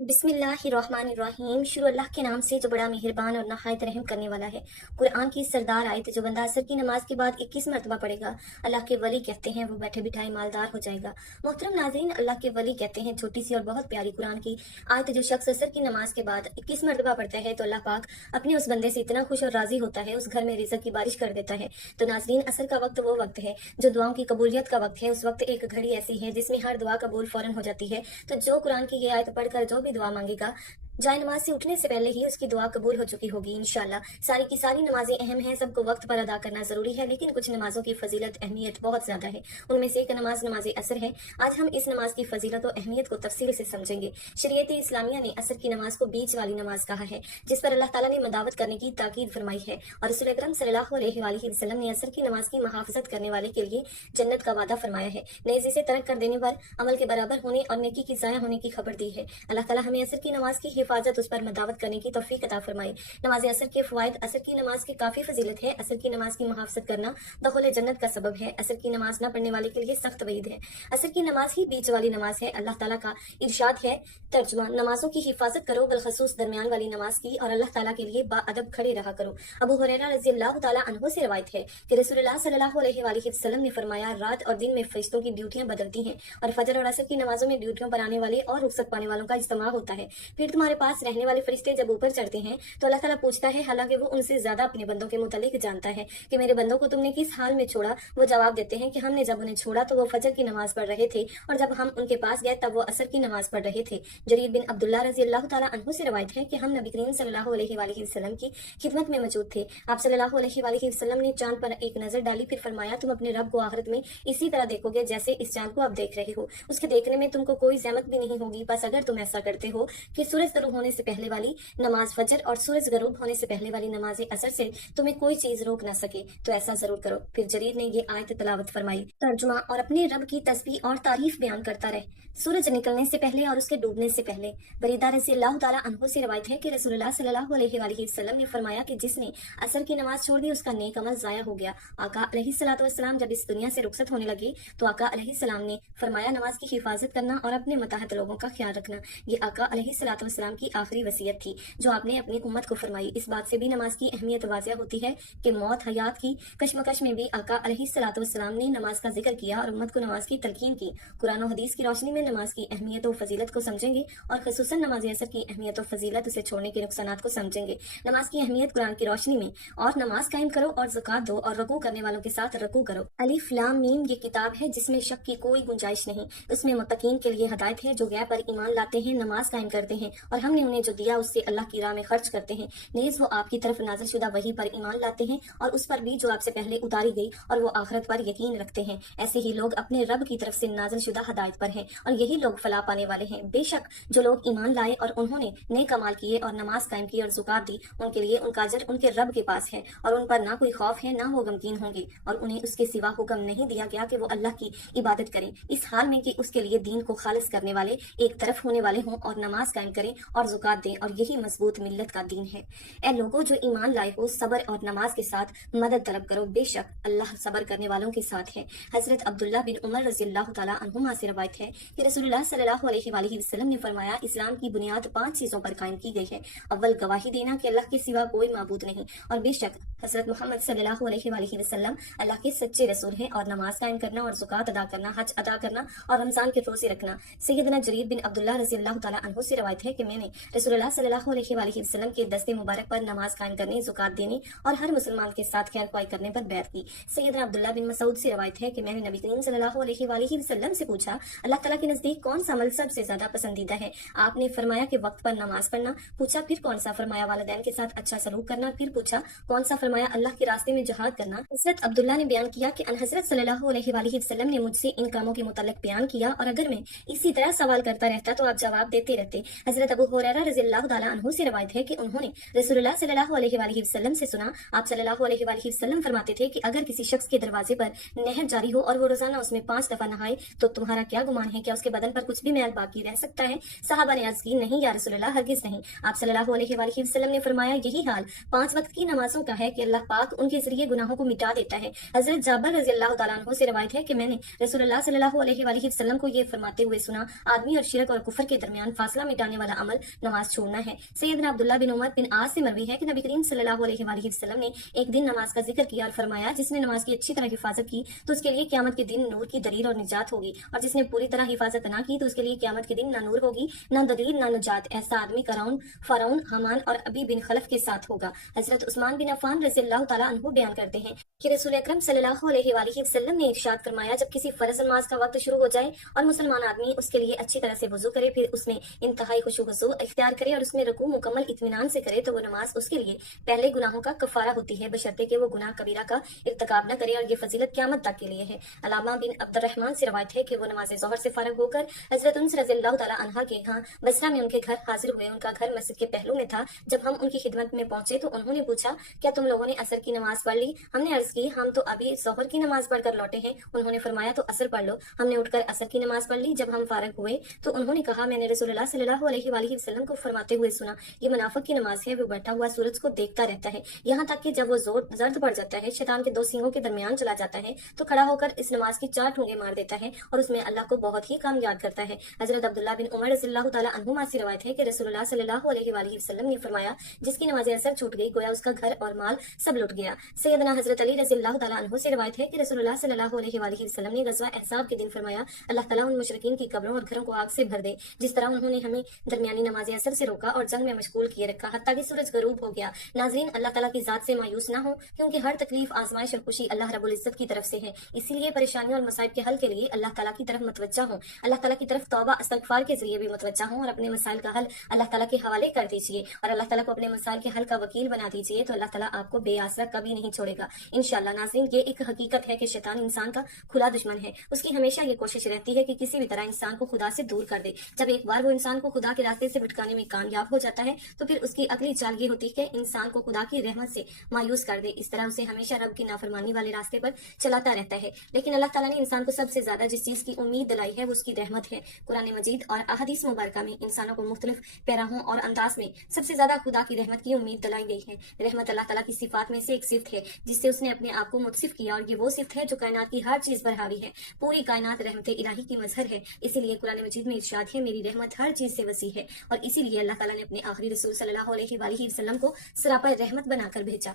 बिस्मिल्लाहिर्रहमानिर्रहीम। शुरू अल्लाह के नाम से जो बड़ा मेहरबान और नहायत रहम करने वाला है। कुरान की सरदार आयत जो बंदा असर की नमाज के बाद 21 मरतबा पढ़ेगा, अल्लाह के वली कहते हैं वो बैठे बिठाए मालदार हो जाएगा। मोहतरम नाज़रीन, अल्लाह के वली कहते हैं छोटी सी और बहुत प्यारी कुरान की आयत जो शख्स असर की नमाज के बाद 21 मरतबा पढ़ता है तो अल्लाह पाक अपने उस बंदे से इतना खुश और राजी होता है, उस घर में रिज़्क की बारिश कर देता है। तो नाज़रीन, असर का वक्त वो वक्त है जो दुआओं की कबूलियत का वक्त है। उस वक्त एक घड़ी ऐसी है जिसमें हर दुआ कबूल फौरन हो जाती है। तो जो कुरान की ये आयत पढ़कर जो भी दुआ मांगेगा, जाए नमाज से उठने से पहले ही उसकी दुआ कबूल हो चुकी होगी इंशाल्लाह। सारी की सारी नमाजें अहम हैं, सबको वक्त पर अदा करना जरूरी है, लेकिन कुछ नमाजों की फजीलत अहमियत बहुत ज्यादा है। उनमें से एक नमाज नमाज असर है। आज हम इस नमाज की फजीलत और अहमियत को तफसील से समझेंगे। शरीयत इस्लामिया ने असर की नमाज को बीच वाली नमाज कहा है, जिस पर अल्लाह ताला ने मदावत करने की ताकीद फरमाई है। और रसूल अकरम सल्लल्लाहु अलैहि वसल्लम ने असर की नमाज की महाफजत करने वाले के लिए जन्नत का वादा फरमाया है। नेज़ इसे तरक कर देने पर अमल के बराबर होने और नेकी की ज़ाया होने की खबर दी है। अल्लाह ताला हमें असर की नमाज की हिफाजत, उस पर मदावत करने की तौफीक अता फरमाए। नमाज असर के फवाइद। असर की नमाज की काफी फजीलत है। असर की नमाज की मुहाफजत करना दखुल जन्नत का सबब है। असर की नमाज न पढ़ने वाले के लिए सख्त वईद है। असर की नमाज ही बीच वाली नमाज है। अल्लाह ताला का इरशाद है, तर्जुमा, नमाजों की हिफाजत करो बलखसूस दरमियान वाली नमाज की, और अल्लाह ताला के लिए बाअदब खड़े रहा करो। अबू हुरैरा रज़ियल्लाहु ताला अन्हु से रवायत है कि रसूलुल्लाह सल्लल्लाहु अलैहि वसल्लम ने फरमाया, रात और दिन में फरिश्तों की ड्यूटियां बदलती हैं और फजर और असर की नमाजों में ड्यूटियों पर आने वाले और रुखसत पाने वालों का इज्तिमा होता है। फिर तुम्हारे पास रहने वाले फरिश्ते जब ऊपर चढ़ते हैं तो अल्लाह ताला पूछता है, हालांकि वो उनसे ज्यादा अपने बंदों के मुतालिक जानता है, कि मेरे बंदों को तुमने किस हाल में छोड़ा। वो जवाब देते हैं कि हमने जब उन्हें छोड़ा तो वो फजर की नमाज पढ़ रहे थे, और जब हम उनके पास गए तब वो असर की नमाज पढ़ रहे थे। जरीर बिन अब्दुल्ला रज़ियल्लाहु ताला अन्हु से रवायत है कि हम नबी करीम सल्लल्लाहु अलैहि वसल्लम की खिदमत में मौजूद थे। आप सल्लल्लाहु अलैहि वसल्लम ने चांद पर एक नजर डाली, फिर फरमाया, तुम अपने रब को आखिरत में इसी तरह देखोगे जैसे इस चांद को आप देख रहे हो। उसके देखने में तुमको कोई ज़हमत भी नहीं होगी, बस अगर तुम ऐसा करते हो कि सूरज गुरूब होने से पहले वाली नमाज फजर और सूरज गरूब होने से पहले वाली नमाज असर से तुम्हें कोई चीज रोक ना सके तो ऐसा जरूर करो। फिर जरीर ने ये आयत तलावत फरमाई, तर्जुमा, और अपने रब की तस्बीह और तारीफ बयान करता रहे सूरज निकलने से पहले और उसके डूबने से पहले। बरीदा रज़ियल्लाहु ताला अन्हु से रवायत है कि रसूलुल्लाह सल्लल्लाहु अलैहि वसल्लम ने फरमाया कि जिसने असर की नमाज छोड़ दी उसका नेक अमल जाया हो गया। आका अलैहिस्सलातु वस्सलाम जब इस दुनिया से रुखसत होने लगे तो आका अलैहिस्सलाम ने फरमाया, नमाज की हिफाजत करना और अपने मतहत लोगों का ख्याल रखना। ये आका अलैहिस्सलातु वस्सलाम की आखिरी वसीयत थी जो आपने अपनी उम्मत को फरमाई। इस बात से भी नमाज की अहमियत वाज़िया होती है कि मौत हयात की कशमकश में भी आका अलैहिस्सलातु वस्सलाम ने नमाज का जिक्र किया और उम्मत को नमाज की तलकीन की। कुरान और हदीस की रोशनी में नमाज की अहमियत और फजीलत को समझेंगे और खसूसन नमाज असर की अहमियत और फजीलत, उसे छोड़ने के नुकसानात को समझेंगे। नमाज की अहमियत कुरान की रोशनी में, और नमाज कायम करो और ज़कात दो और रकू करने वालों के साथ रकू करो। अलिफ लाम मीम ये किताब है जिसमें शक की कोई गुंजाइश नहीं। उसमें मुत्तकीन के लिए हदायत है जो गैब पर ईमान लाते हैं, नमाज कायम करते हैं और हमने उन्हें जो दिया उससे अल्लाह की राह में खर्च करते हैं। नेज़ वो आपकी तरफ नाज़िल शुदा वही पर ईमान लाते हैं और उस पर भी जो आपसे पहले उतारी गई, और वो आखिरत पर यकीन रखते हैं। ऐसे ही लोग अपने रब की तरफ से नाज़िल शुदा हदायत पर हैं और यही लोग फलाह पाने वाले हैं। बेशक जो लोग ईमान लाए और उन्होंने नेक अमाल किए और नमाज कायम की और ज़कात दी, उनके लिए उनका अजर उनके रब के पास है और उन पर ना कोई खौफ है ना वो गमगीन होंगे, और उन्हें उसके सिवा हुक्म नहीं दिया गया कि वो अल्लाह की इबादत करें, इस हाल में कि उसके लिए दीन को खालिस करने वाले एक तरफ होने वाले हों और नमाज कायम करें और ज़कात दें, और यही मजबूत मिल्लत का दीन है। ए लोगों जो ईमान लाए हो, सब्र और नमाज के साथ मदद तलब करो, बेशक अल्लाह सब्र करने वालों के साथ है। हजरत अब्दुल्ला बिन उमर रज़ियल्लाहु ताला अन्हुमा से रवायत है कि रसूलुल्लाह सल्लल्लाहु अलैहि वसल्लम ने फरमाया, इस्लाम की बुनियाद 5 चीजों पर कायम की गई है। अव्वल गवाही देना कि अल्लाह के सिवा कोई माबूद नहीं, और बेशक हजरत मोहम्मद सल्लल्लाहु अलैहि वसल्लम अल्लाह के सच्चे रसूल हैं, और नमाज कायम करना और ज़कात अदा करना, हज अदा करना और रमजान के रोजे रखना। सैयदना जरीर बिन अब्दुल्ला रज़ियल्लाहु ताला अन्हु से रवायत है कि मैंने रसूलुल्लाह सल्लल्लाहु अलैहि वसल्लम के दस्ते मुबारक पर नमाज कायम करने, ज़कात देने और हर मुसलमान के साथ खैर ख्वाही करने पर बैत की। सैयदना अब्दुल्ला बिन मसूद से रवायत है कि मैंने नबी करीम सल्लल्लाहु अलैहि वसल्लम से पूछा, अल्लाह ताला के नजदीक कौन सा अमल सबसे ज्यादा पसंदीदा है? आपने फरमाया कि वक्त पर नमाज पढ़ना। पूछा फिर कौन सा? फरमाया वालिदैन के साथ अच्छा सलूक करना। फिर पूछा कौन सा? फरमाया अल्लाह के रास्ते में जिहाद करना। हजरत अब्दुल्ला ने बयान किया कि हजरत सल्लल्लाहु अलैहि वसल्लम ने मुझसे इन कामों के मुतालिक बयान किया, और अगर मैं इसी तरह सवाल करता रहता तो आप जवाब देते रहते। हजरत अबू हुरैरा रज़ियल्लाहु ताला अन्हु से रवायत है कि उन्होंने रसूलुल्लाह सल्लल्लाहु अलैहि वसल्लम से सुना, आप सल्लल्लाहु अलैहि वसल्लम फरमाते थे कि अगर किसी शख्स के दरवाजे पर नहर जारी हो और वो रोजाना उसमें 5 दफा नहाए तो तुम्हारा क्या गुमान है, क्या उसके बदन पर कुछ भी मैल बाकी रह सकता है? सहाबा ने अर्ज की, नहीं या रसूल अल्लाह, हरगिज नहीं। आप सल्लल्लाहु अलैहि वसल्लम ने फरमाया, यही हाल 5 वक्त की नमाजों का है कि अल्लाह पाक उनके जरिए गुनाहों को मिटा देता है। हजरत जाबर रजी अल्लाह तआला अन्हु से रवायत है कि मैंने रसूल अल्लाह सल्लल्लाहु अलैहि वसल्लम को ये फरमाते हुए सुना, आदमी और शिरक और कुफर के दरमियान फासला मिटाने वाला अमल नमाज छोड़ना है। सैयदना अब्दुल्लाह बिन उमर बिन आस से मरवी है कि नबी करीम सल्लल्लाहु अलैहि वसल्लम ने एक दिन नमाज का जिक्र किया और फरमाया, जिसने नमाज की अच्छी तरह हिफाजत की तो उसके लिए क़यामत के दिन नूर की दलील और निजात होगी, और जिसने पूरी तरह हिफाजत ना की तो उसके लिए क़यामत के दिन ना नूर होगी, ना दलील, ना निजात। ऐसा आदमी फराउन, हमान और अबी बिन खलफ के साथ होगा। हजरत उस्मान बिन अफ़ान रज़ी अल्लाह तआला अन्हु बयान करते हैं कि रसूल अकरम सल्लल्लाहु अलैहि वसल्लम ने इरशाद फरमाया, जब किसी फर्ज नमाज का वक्त शुरू हो जाए और मुसलमान आदमी उसके लिए अच्छी तरह से वजू करे, फिर उसमें इंतहाई खुशू इख्तियार करे और उसमें रुकू मुकम्मल इत्मीनान से करे, तो वो नमाज उसके लिए पहले गुनाहों का कफारा होती है, बशर्ते कि वो गुनाह कबीरा का इर्तिकाब न करे, और ये फजीलत क़यामत तक के लिए है। अलामा बिन अब्दुर्रहमान से रवायत है कि वो नमाज ज़ोहर से फारग होकर हजरत उन्स रज़ी अल्लाह तआला अन्हा के यहाँ बसरा में उनके घर हाजिर हुए। उनका घर मस्जिद के पहलू में था। जब हम उनकी खिदमत में पहुंचे तो उन्होंने पूछा, क्या तुम लोगों ने असर की नमाज पढ़ ली? हमने अर्ज की, हम तो अभी ज़ोहर की नमाज पढ़कर लौटे हैं। उन्होंने फरमाया, तो असर पढ़ लो। हमने उठकर असर की नमाज पढ़ ली। जब हम फारग हुए तो उन्होंने कहा, मैंने रसूलुल्लाह सल्लल्लाहु अलैहि वसल्लम को फरमाते हुए सुना, ये मुनाफिक की नमाज है, वो बैठा हुआ सूरज को देखता रहता है, यहाँ तक कि जब वो जोर जर्द पड़ जाता है, शैतान के 2 सींगों के दरमियान चला जाता है, तो खड़ा होकर इस नमाज की 4 ठूंगे मार देता है और उसमें अल्लाह को बहुत ही कम याद करता है। हजरत अब्दुल्लाह बिन उमर रज़ियल्लाहु तआला अन्हुमा से रवायत है कि रसूलुल्लाह सल्लल्लाहु अलैहि वसल्लम ने फरमाया, जिसकी नमाज असर छूट गई, गोया उसका घर और माल सब लुट गया। सैयदना हजरत अली रज़ियल्लाहु तआला अन्हु से रवायत है कि रसूलुल्लाह सल्लल्लाहु अलैहि वसल्लम ने गज़वा अहज़ाब के दिन फरमाया, अल्लाह ताला उन मुशरिकीन की कब्रों और घरों को आग से भर दे, जिस तरह उन्होंने हमें दरमियानी नमाज असर से रोका और जंग में मशगूल किए रखा, हत्ता कि सूरज गरूब हो गया। नाज़रीन, अल्लाह ताला की जात से मायूस ना हो, क्योंकि हर तकलीफ, आजमाइश और खुशी अल्लाह रब्बुल इज्जत की तरफ से है। इसीलिए परेशानियों और मसाइब के हल के लिए अल्लाह ताला की तरफ मुतवज्जा हो, अल्लाह ताला की तरफ तौबा इस्तगफार के जरिए भी मुतवज्जा हो और अपने मसाइल का हल अल्लाह ताला के हवाले कर दीजिए और अल्लाह ताला को अपने मसाइल के हल का वकील बना दीजिए, तो अल्लाह ताला आपको बेआसरा कभी नहीं छोड़ेगा इंशाअल्लाह। नाज़रीन, ये एक हकीकत है कि शैतान इंसान का खुला दुश्मन है। उसकी हमेशा ये कोशिश रहती है कि किसी भी तरह इंसान को खुदा से दूर कर दे। जब एक बार वो इंसान को खुदा के रास्ते से भटकाने में कामयाब हो जाता है तो फिर उसकी अगली चाल ये होती है कि इंसान को खुदा की रहमत से मायूस कर दे। इस तरह उसे हमेशा रब की नाफरमानी वाले रास्ते पर चलाता रहता है। लेकिन अल्लाह ताला ने इंसान को सबसे ज्यादा जिस चीज की उम्मीद दिलाई है वो उसकी रहमत है। कुरान मजीद और अहादीस मुबारका में इंसानों को मुख्तलिफ पैराहों और अंदाज में सबसे ज्यादा खुदा की रहमत की उम्मीद दिलाई गई है। रहमत अल्लाह ताला की सिफात में से एक सिफ्त है जिससे उसने अपने आप को मुत्सिफ किया, और ये वो सिफ्त है जो कायनात की हर चीज पर हावी है। पूरी कायनात रहमत इलाही की मजहर है। इसीलिए कुरान मजीद में इरशाद है, मेरी रहमत हर चीज से वसी है, और इसीलिए अल्लाह ताला ने अपने आखिरी रसूल सल्लल्लाहु अलैहि वसल्लम को सरापा रहमत बनाकर भेजा।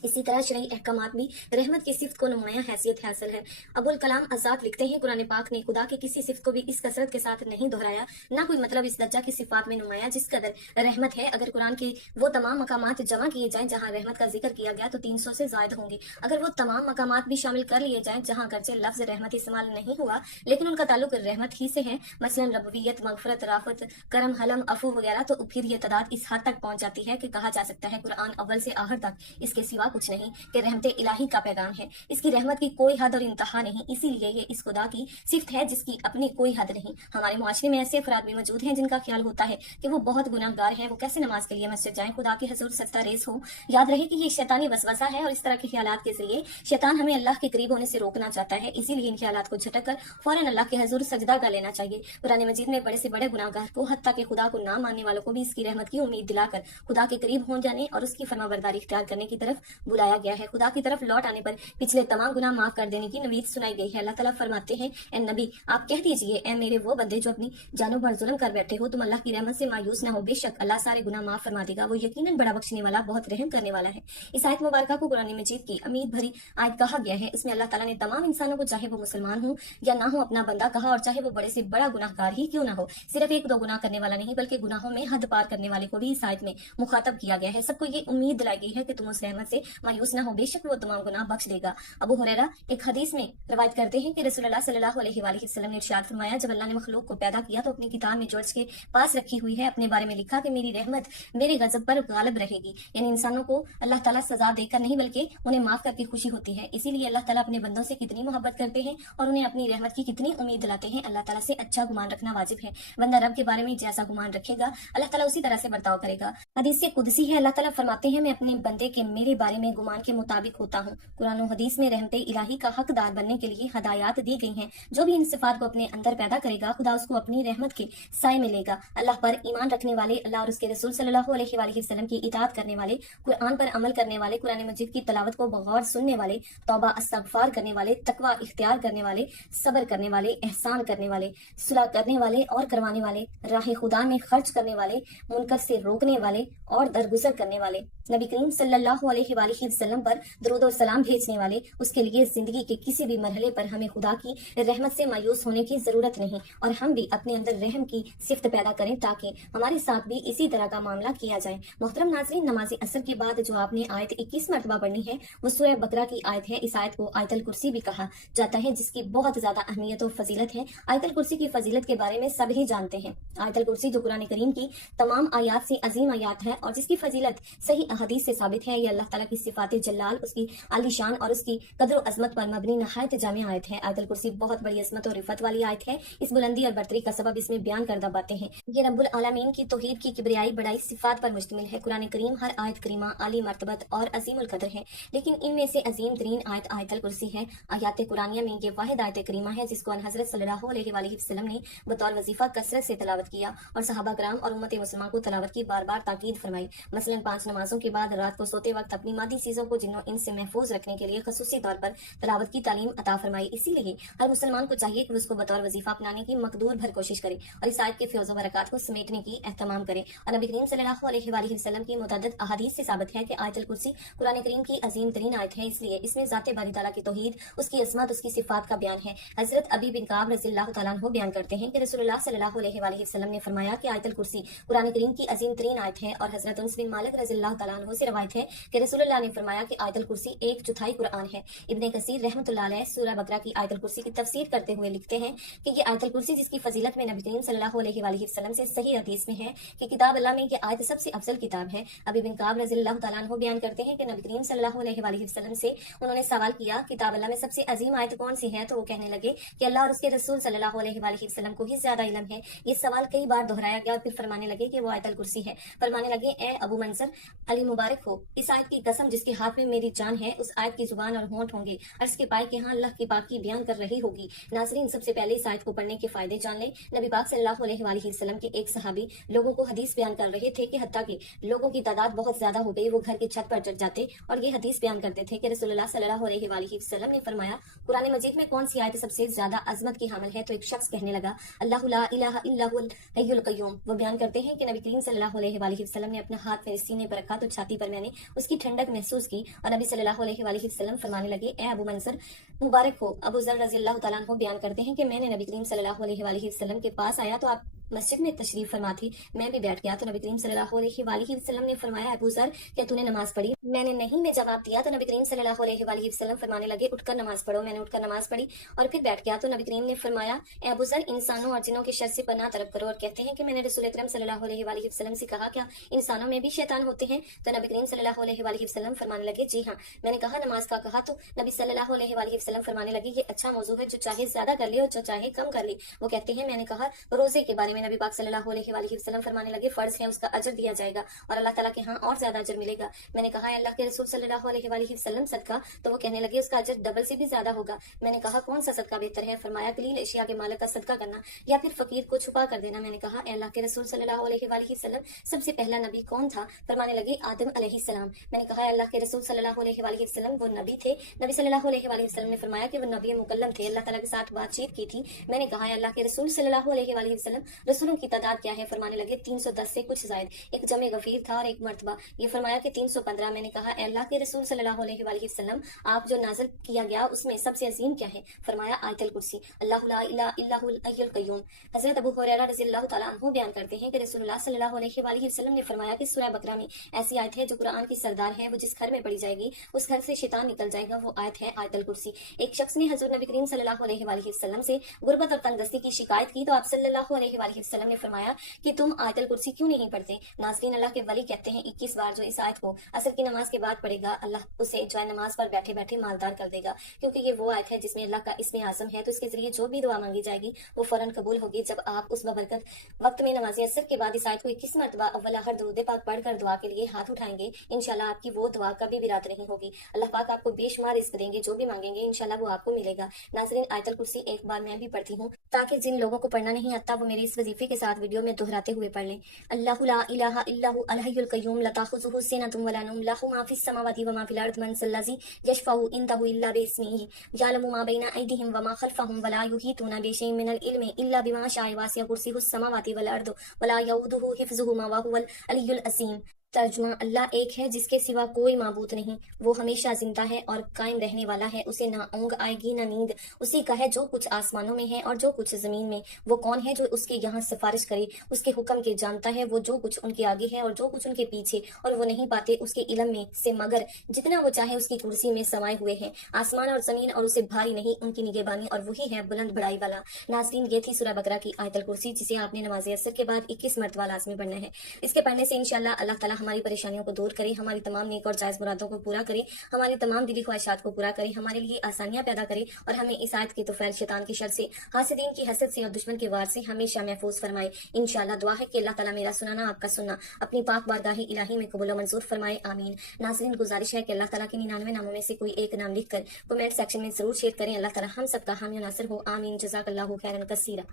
इसी तरह शरई अहकामात भी रहमत की सिफ्त को नुमाया हैसियत हासिल है। अबुल कलाम आजाद लिखते हैं, कुरान पाक ने खुदा के किसी सिफ्त को भी इस कसरत के साथ नहीं दोहराया, ना कोई मतलब इस दर्जा की सिफात में नुमाया जिस कदर रहमत है। अगर कुरान के वो तमाम मकामात जमा किए जाएं जहां रहमत का जिक्र किया गया तो 300 से ज्यादा होंगे। अगर वो तमाम मकामात भी शामिल कर लिए जाएं जहां अगरचे लफ्ज रहमत इस्तेमाल नहीं हुआ लेकिन उनका ताल्लुक रहमत ही से है, मसलन रबवियत, मगफरत, राफत, करम, हलम, अफू वगैरह, तो फिर ये तादाद इस हद तक पहुंच जाती है कि कहा जा सकता है कुरान अव्वल से आखिर तक इसके सिवा कुछ नहीं कि रहमत इलाही का पैगाम है। इसकी रहमत की कोई हद और इंतहा नहीं, इसीलिए ये इस खुदा की सिफ्त है जिसकी अपनी कोई हद नहीं। हमारे मुआशरे में ऐसे अफराद भी मौजूद हैं जिनका ख्याल होता है कि वो बहुत गुनाहगार हैं, वो कैसे नमाज के लिए मस्जिद जाएं, खुदा के हजूर सजदा रेज़ हो। याद रहे कि ये शैतानी वसवसा है और इस तरह के ख्यालात के जरिए शैतान हमें अल्लाह के करीब होने से रोकना चाहता है। इसीलिए इन ख्यालात को झटक कर फौरन अल्लाह के हजूर सजदा कर लेना चाहिए। कुरान मजीद में बड़े से बड़े गुनाहगार को, हत्ता के खुदा को ना मानने वालों को भी इसकी रहमत की उम्मीद दिलाकर खुदा के करीब हो जाने और उसकी फरमाबरदारी इख्तियार करने की तरफ बुलाया गया है। खुदा की तरफ लौट आने पर पिछले तमाम गुनाह माफ कर देने की नवीद सुनाई गई है। अल्लाह ताला फरमाते हैं, ए नबी आप कह दीजिए, ए मेरे वो बंदे जो अपनी जानों पर जुल्म कर बैठे हो, तुम अल्लाह की रहमत से मायूस न हो, बेशक अल्लाह सारे गुनाह माफ फरमा देगा, वो यकीनन बड़ा बख्शने वाला, बहुत रहम करने वाला है। इस आयत मुबारका को कुरान मजीद की उम्मीद भरी आयत कहा गया है। इसमें अल्लाह ताला ने तमाम इंसानों को, चाहे वो मुसलमान हो या ना हो, अपना बंदा कहा, और चाहे वो बड़े से बड़ा गुनाहगार ही क्यों ना हो, सिर्फ 1-2 गुनाह करने वाला नहीं बल्कि गुनाहों में हद पार करने वाले को भी इस आयत में मुखातब किया गया है। सबको ये उम्मीद दिलाई गई है कि तुम उस रहमत से मायूस न हो, बेशक वो तमाम गुनाह बख्श देगा। अबू हुरैरा एक हदीस में रवायत करते हैं कि रसूलुल्लाह सल्लल्लाहु अलैहि वसल्लम ने इरशाद फरमाया, जब अल्लाह ने मखलूक को पैदा किया तो अपनी किताब में जो उसके पास रखी हुई है अपने बारे में लिखा कि मेरी रहमत मेरे गजब पर गालिब रहेगी। यानी इंसानों को अल्लाह ताला सजा देकर नहीं बल्कि उन्हें माफ करके खुशी होती है। इसीलिए अल्लाह ताला अपने बंदों से कितनी मोहब्बत करते हैं और उन्हें अपनी रहमत की कितनी उम्मीद दिलाते हैं। अल्लाह ताला से अच्छा गुमान रखना वाजिब है। बंदा रब के बारे में जैसा गुमान रखेगा अल्लाह ताला उसी तरह से बर्ताव करेगा। हदीस कुदसी है, अल्लाह ताला फरमाते हैं, मैं अपने बंदे के मेरे बारे میں گمان کے مطابق ہوتا ہوں۔ قرآن و حدیث میں رحمت الہی کا حقدار بننے کے لیے ہدایات دی گئی ہیں۔ جو بھی ان صفات کو اپنے اندر پیدا کرے گا خدا اس کو اپنی رحمت کے سائے میں لے گا۔ اللہ پر ایمان رکھنے والے، اللہ اور اس کے رسول صلی اللہ علیہ وآلہ وسلم کی اطاعت کرنے والے، قرآن پر عمل کرنے والے، قرآن مجید کی تلاوت کو بغور سننے والے، توبہ استغفار کرنے والے، تقوی اختیار کرنے والے، صبر کرنے والے، احسان کرنے والے، صلح کرنے والے اور کروانے والے، راہ خدا میں خرچ کرنے والے، منکر سے روکنے والے اور درگزر کرنے والے، نبی کریم صلی اللہ علیہ وآلہ وسلم پر درود و سلام بھیجنے والے، اس کے لیے زندگی کے کسی بھی مرحلے پر ہمیں خدا کی رحمت سے مایوس ہونے کی ضرورت نہیں، اور ہم بھی اپنے اندر رحم کی صفت پیدا کریں تاکہ ہمارے ساتھ بھی اسی طرح کا معاملہ کیا جائے۔ محترم ناظرین، نماز عصر کے بعد جو آپ نے آیت 21 مرتبہ پڑھنی ہے وہ سورہ بقرہ کی آیت ہے۔ اس آیت کو آیت الکرسی بھی کہا جاتا ہے، جس کی بہت زیادہ اہمیت و فضیلت ہے۔ آیت الکرسی کی فضیلت کے بارے میں سب ہی جانتے ہیں۔ آیت الکرسی جو قرآن کریم کی تمام آیات سے عظیم آیات ہے اور جس کی فضیلت صحیح احادیث سے ثابت ہے، یہ اللہ تعالیٰ کی صفات جلال، اس کی عالی شان اور اس کی قدر و عظمت پر مبنی نہایت جامع آیت ہے۔ آیت الکرسی بہت بڑی عظمت اور رفعت والی آیت ہے۔ اس بلندی اور برتری کا سبب اس میں بیان کردہ باتیں ہیں۔ یہ رب العالمین کی توحید کی کبریائی بڑائی صفات پر مشتمل ہے۔ قرآن کریم ہر آیت کریمہ عالی مرتبت اور عظیم القدر ہے، لیکن ان میں سے عظیم ترین آیت آیت الکرسی ہے۔ آیات قرآنیہ میں یہ واحد آیت کریمہ ہے جس کو حضرت صلی اللہ علیہ وآلہ وسلم نے بطور وظیفہ کثرت سے تلاوت کیا اور صحابہ کرام اور امت مسلمہ کو تلاوت کی بار بار تاکید فرمائی۔ مثلا 5 نمازوں کے بعد رات کو سوتے وقت اپنی مادی چیزوں کو جن و انس سے محفوظ رکھنے کے لیے خصوصی طور پر تلاوت کی تعلیم عطا فرمائی۔ اسی لیے ہر مسلمان کو چاہیے کہ اس کو بطور وظیفہ اپنانے کی مقدور بھر کوشش کرے اور اس آیت کے فیض و برکات کو سمیٹنے کی اہتمام کرے۔ اور نبی کریم صلی اللہ علیہ وآلہ وسلم کی متعدد احادیث سے ثابت ہے کہ آیت الکرسی قرآن کریم کی عظیم ترین آیت ہے، اس لیے اس میں ذات باری تعالیٰ کی توحید، اس کی عظمت، اس کی صفات کا بیان ہے۔ حضرت ابی بن کعب رضی اللہ تعالیٰ عنہ بیان کرتے ہیں کہ رسول اللہ صلی اللہ علیہ وآلہ وسلم نے فرمایا کہ آیت الکرسی قرآن کریم کی عظیم ترین آیت ہے، اور حضرت انس بن مالک رضی اللہ تعالیٰ عنہ سے روایت ہے کہ رسول اللہ نے فرمایا کہ آیت الکرسی 1/4 قرآن ہے۔ ابن کثیر رحمۃ اللہ علیہ سورہ بقرہ کی آیت الکرسی کی تفسیر کرتے ہوئے لکھتے ہیں کہ یہ آیت الکرسی جس کی فضیلت میں نبی کریم صلی اللہ علیہ وآلہ وسلم سے صحیح حدیث میں ہے کہ کتاب اللہ میں یہ آیت سب سے افضل کتاب ہے۔ ابی بن کعب رضی اللہ تعالیٰ عنہ بیان کرتے ہیں کہ نبی کریم صلی اللہ علیہ وآلہ وسلم سے انہوں نے سوال کیا کتاب اللہ میں سب سے عظیم آیت کون سی ہے، تو وہ کہنے لگے کہ اللہ اور اس کے رسول صلی اللہ علیہ وآلہ وسلم کو ہی زیادہ علم ہے۔ یہ سوال کئی بار دہرایا گیا اور پھر فرمانے لگے کہ وہ آیت الکرسی ہے۔ فرمانے لگے اے ابو منصر علی مبارک ہو، اس آیت کی قسم جس کے ہاتھ میں میری جان ہے، اس آیت کی زبان اور ہونٹ ہوں گے، عرض کے پائے کہ ہاں اللہ کی پاکی بیان کر رہی ہوگی۔ ناظرین، سب سے پہلے اس آیت کو پڑھنے کے فائدے جان لیں۔ نبی پاک صلی اللہ علیہ وآلہ وسلم کے ایک صحابی لوگوں کو حدیث بیان کر رہے تھے کہ حتیٰ کہ لوگوں کی تعداد بہت زیادہ ہو گئی، وہ گھر کی چھت پر چڑھ جاتے اور یہ حدیث بیان کرتے تھے کہ رسول اللہ صلی اللہ علیہ وآلہ وسلم نے فرمایا قرآن مجید میں کون سی آیت سب سے زیادہ عظمت کی حامل ہے، تو ایک شخص کہنے لگا اللہ لا الہ الا هو الحی القیوم۔ وہ بیان کرتے ہیں کہ نبی کریم صلی اللہ علیہ وآلہ وسلم نے اپنا ہاتھ میرے سینے پر رکھا تو چھاتی پر میں نے اس کی ٹھنڈک محسوس کی، اور نبی صلی اللہ علیہ وآلہ وسلم فرمانے لگے اے ابو منصر مبارک ہو۔ ابو ذر رضی اللہ تعالیٰ عنہ بیان کرتے ہیں کہ میں نے نبی کریم صلی اللہ علیہ وآلہ وسلم کے پاس آیا تو آپ مسجد میں تشریف فرما تھی، میں بھی بیٹھ گیا تو نبی کریم صلی اللہ علیہ وآلہ وسلم نے فرمایا ابو ذر کیا تو نے نماز پڑھی؟ میں نے نہیں میں جواب دیا تو نبی کریم صلی اللہ علیہ وآلہ وسلم فرمانے لگے اٹھ کر نماز پڑھو۔ میں نے اٹھ کر نماز پڑھی اور پھر بیٹھ گیا تو نبی کریم نے فرمایا اے ابو ذر انسانوں اور جنوں کے شر سے پناہ طلب کرو، اور کہتے ہیں کہ میں نے رسول اکرم صلی اللہ علیہ وآلہ وسلم سے کہا کیا انسانوں میں بھی شیطان ہوتے ہیں؟ تو نبی کریم صلی اللہ علیہ وآلہ وسلم فرمانے لگے جی ہاں۔ میں نے کہا نماز کا کہا تو نبی صلی اللہ علیہ وآلہ وسلم فرمانے لگے یہ اچھا موضوع ہے، جو چاہے زیادہ کر لے اور جو چاہے کم کر لے۔ وہ کہتے ہیں میں نے کہا روزے کے بارے میں نبی پاک صلی اللہ علیہ وآلہ وسلم فرمانے لگے فرض ہے، اس کا اجر دیا جائے گا اور اللہ تعالیٰ کے ہاں اور زیادہ اجر ملے گا۔ میں نے کہا اے اللہ کے رسول صلی اللہ علیہ وآلہ وسلم صدقہ؟ تو وہ کہنے لگے اس کا اجر ڈبل سے بھی زیادہ ہوگا۔ میں نے کہا کون سا صدقہ بہتر ہے؟ فرمایا قلیل اشیاء کے مالک کا صدقہ کرنا یا پھر فقیر کو چھپا کر دینا۔ میں نے کہا اے اللہ کے رسول صلی اللہ علیہ وآلہ وسلم سب سے پہلا نبی کون تھا؟ فرمانے لگے آدم علیہ السلام۔ میں نے کہا اے اللہ کے رسول صلی اللہ علیہ وآلہ وسلم وہ نبی تھے؟ نبی صلی اللہ علیہ وآلہ وسلم نے فرمایا کہ وہ نبی مکلم تھے، اللہ تعالیٰ کے ساتھ بات چیت کی تھی۔ میں نے کہا اے اللہ کے رسول صلی اللہ علیہ وآلہ وسلم رسولوں کی تعداد کیا ہے؟ فرمانے لگے 310 سے کچھ زائد، ایک جمع غفیر تھا اور ایک مرتبہ۔ یہ فرمایا کہ 315۔ میں نے کہا اے اللہ کے رسول صلی اللہ علیہ وآلہ وسلم آپ جو نازل کیا گیا اس میں سب سے عظیم کیا ہے؟ فرمایا آیت الکرسی اللہ لا الہ الا هو الحی القیوم۔ حضرت ابو ہریرہ رضی اللہ تعالیٰ عنہ بیان کرتے ہیں کہ رسول اللہ صلی اللہ علیہ وآلہ وسلم نے فرمایا کہ سورہ بقرہ میں ایسی آیت ہے جو قرآن کی سردار ہے، وہ جس گھر میں پڑھی جائے گی اس گھر سے شیطان نکل جائے گا، وہ آیت ہے آیت الکرسی۔ ایک شخص نے حضور نبی کریم صلی اللہ علیہ وآلہ وسلم سے غربت اور تنگ دستی کی شکایت کی تو آپ صلی اللہ علیہ وآلہ علیہ वसल्लम ने फरमाया कि तुम आयतल कुर्सी क्यों नहीं पढ़ते। नाज़रीन, अल्लाह के वली कहते हैं 21 बार जो इस आयत को असर की नमाज के बाद पढ़ेगा, अल्लाह उसे जो नमाज पर बैठे बैठे मालदार कर देगा, क्योंकि ये वो आयत है जिसमें अल्लाह का इस्म आज़म है। तो इसके जरिए जो भी दुआ मांगी जाएगी वो फौरन कबूल होगी। जब आप उस बबरकत वक्त में नमाज असर के बाद इस आयत को 21 मरतबा अव्वल आखिर दुरूद पाक पढ़कर दुआ के लिए हाथ उठाएंगे, इंशाल्लाह आपकी वो दुआ कभी भी रद्द नहीं होगी। अल्लाह पाक आपको बेशुमार रिज़्क देंगे, जो भी मांगेंगे इंशाल्लाह वो आपको मिलेगा। नाज़रीन, आयतल कुर्सी एक बार मैं भी पढ़ती हूँ, ताकि जिन लोगों को पढ़ना नहीं आता वो मेरे इस वजीफे के साथ वीडियो में दोहराते हुए पढ़ लें। अल्लाहु ला इलाहा इल्लहु अल हय्युल क़य्यूम ला ताख़ुज़ुहु सिनतुन वला नौम लहु मा फ़िस समावाति व मा फ़िल अर्ज़ि मन ज़ल्लज़ी यशफ़अु इंदहु इल्ला बिइज़्निही यअलमु मा बैना अयदीहिम व मा ख़ल्फ़हुम वला युहीतूना बिशैइन मिनल इल्मि इल्ला बिमा शाअ वसिअ कुर्सियुस समावाति वल अर्ज़ वला यऊदुहु हिफ़्ज़ुहुमा व हुवल अलिय्युल अज़ीम। तर्जुमा, अल्लाह एक है जिसके सिवा कोई माबूद नहीं, वो हमेशा जिंदा है और कायम रहने वाला है, उसे ना ऊँग आएगी ना नींद। उसी का है जो कुछ आसमानों में है और जो कुछ जमीन में। वो कौन है जो उसके यहाँ सिफारिश करे, उसके हुक्म के जानता है वो जो कुछ उनके आगे है और जो कुछ उनके पीछे, और वो नहीं पाते उसके इल्म में से मगर जितना वो चाहे उसकी कुर्सी में समाये हुए हैं आसमान और जमीन, और उसे भारी नहीं उनकी निगहबानी, और वही है बुलंद बड़ाई वाला। नाज़रीन, ये थी सूरह बकरा की आयतल कुर्सी, जिसे आपने नमाज असर के बाद 21 मरतबा लाज़मी पढ़ना है। इसके पढ़ने से इंशाअल्लाह अल्लाह ताला हमारी परेशानियों को दूर करे, हमारी तमाम नेक और जायज़ मुरादों को पूरा करे, हमारी तमाम दिली ख्वाहिशात को पूरा करे, हमारे लिए आसानियां पैदा करे, और हमें इस आयत की तोफैल शैतान की शर से, हासिदीन की हसद से और दुश्मन के वार से हमेशा महफूज फरमाए। इंशाअल्लाह दुआ है कि अल्लाह ताला मेरा सुनाना आपका सुनना अपनी पाक बारगाह इलाही में कबूल और मंजूर फरमाए, आमीन। नाज़रीन, गुजारिश है कि अल्लाह ताला के 99 नामों में से कोई एक नाम लिखकर कमेंट सेक्शन में जरूर शेयर करें। अल्लाह ताला हम सबका हामी और नासिर हो, आमीन। जज़ाकल्लाहु खैरन कसीरा।